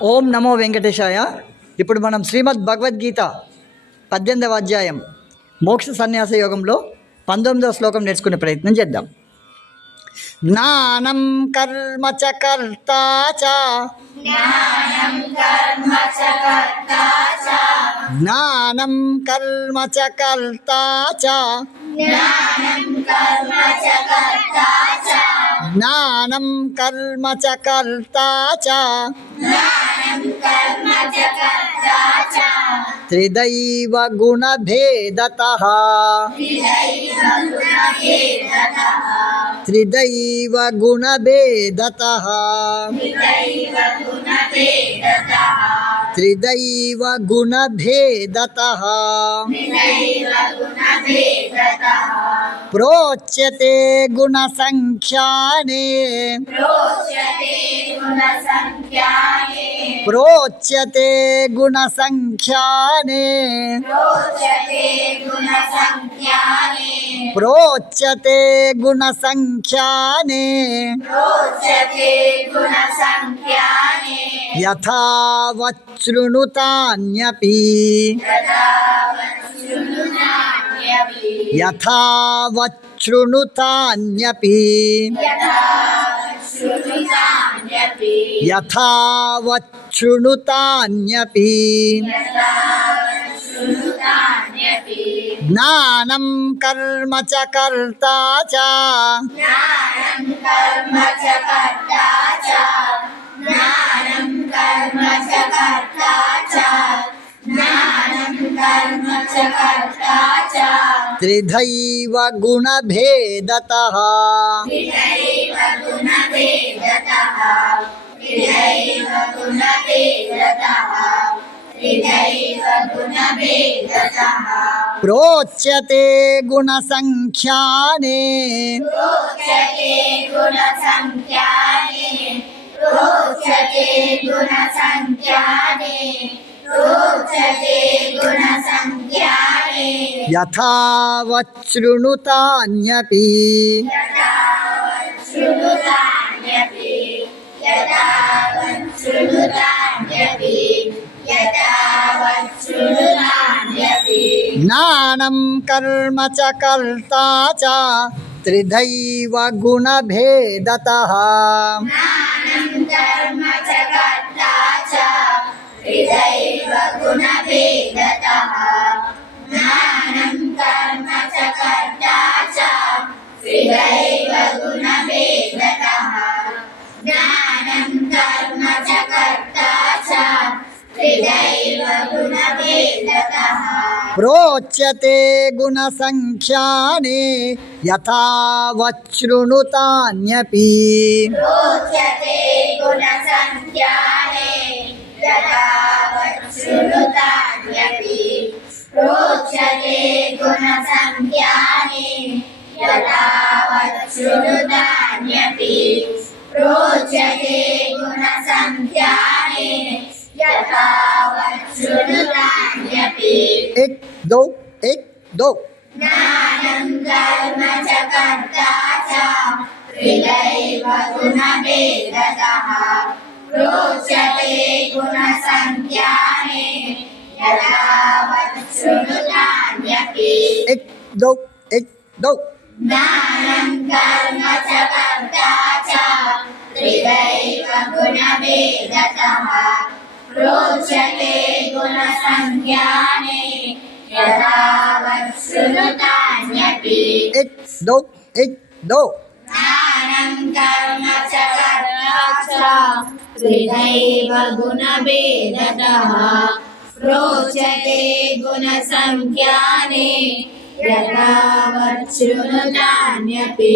ఓం నమో వెంకటేశాయ. ఇప్పుడు మనం శ్రీమద్ భగవద్గీత 18వ అధ్యాయం మోక్ష సన్యాస యోగంలో 19వ శ్లోకం నేర్చుకునే ప్రయత్నం చేద్దాం. జ్ఞానం కర్మ చ కర్తా చ జ్ఞానం కర్మ చ కర్తా చ జ్ఞానం కర్మ చ కర్తా చ జ్ఞానం కర్మ చ కర్తా చ జ్ఞానం కర్మ చ కర్తా చ జ్ఞానం కర్మ చ కర్తా చ త్రిదైవ గుణభేదతః త్రిదైవ గుణభేదతః త్రిదైవ గుణభేదతః ప్రోచ్యతే గుణసంఖ్యానే ప్రోచ్యతే గుణసంఖ్యానే ప్రోచ్యతే గుణసంఖ్యానే యథావచ్ఛృణుతాన్యపి యథావచ్ఛృణుతాన్యపి యథావచ్ఛృణుతాన్యపి జ్ఞానం కర్మ చ కర్తా చ జ్ఞానం కర్మ చ కర్తా చ జ్ఞానం కర్మ చ కర్తా చ జ్ఞానం కర్మ చ కర్తా చ త్రిదైవ గుణభేదతః త్రిదైవ గుణభేదతః త్రిదైవ గుణభేదతః త్రిదైవ గుణభేదతః ప్రోచ్యతే గుణసంఖ్యానే ప్రోచ్యతే గుణసంఖ్యానే ప్రోచ్యతే గుణసంఖ్యానే ప్రోచ్యతే గుణసంఖ్యానే యథావచ్ఛృణుతాన్యపి యథావచ్ఛృణుతాన్యపి యథావచ్ఛృణుతాన్యపి యథావచ్ఛృణుతాన్యపి జ్ఞానం కర్మ చ కర్తా చ త్రిదైవ గుణభేదతః జ్ఞానం కర్మ చ కర్తా చ త్రిదైవ గుణభేదతః జ్ఞానం కర్మ చ కర్తా చ త్రిదైవ గుణభేదతః జ్ఞానం కర్మ చ కర్తా చ త్రిదైవ గుణభేదతః ప్రోచ్యతే గుణసంఖ్యానే యథావచ్ఛృణుతాన్యపి ప్రోచ్యతే గుణసంఖ్యానే యథావచ్ఛృణుతాన్యపి ప్రోచ్యతే గుణసంఖ్యానే యథావచ్ఛృణుతాన్యపి ప్రోచ్యతే గుణసంఖ్యానే యథావచ్ఛృణుతాన్యపి एक दो జ్ఞానం కర్మ చ కర్తా చ త్రిదైవ గుణభేదతః ప్రోచ్యతే గుణసంఖ్యానే యథావచ్ఛృణుతాన్యపి एक दो జ్ఞానం కర్మ చ కర్తా చ త్రిదైవ గుణభేదతః ప్రోచ్యతే గుణసంఖ్యానే యథావచ్ఛృణుతాన్యపి एक दो జ్ఞానం కర్మ చ కర్తా చ త్రిదైవ గుణభేదతః ప్రోచ్యతే గుణసంఖ్యానే యథావచ్ఛృణుతాన్యపి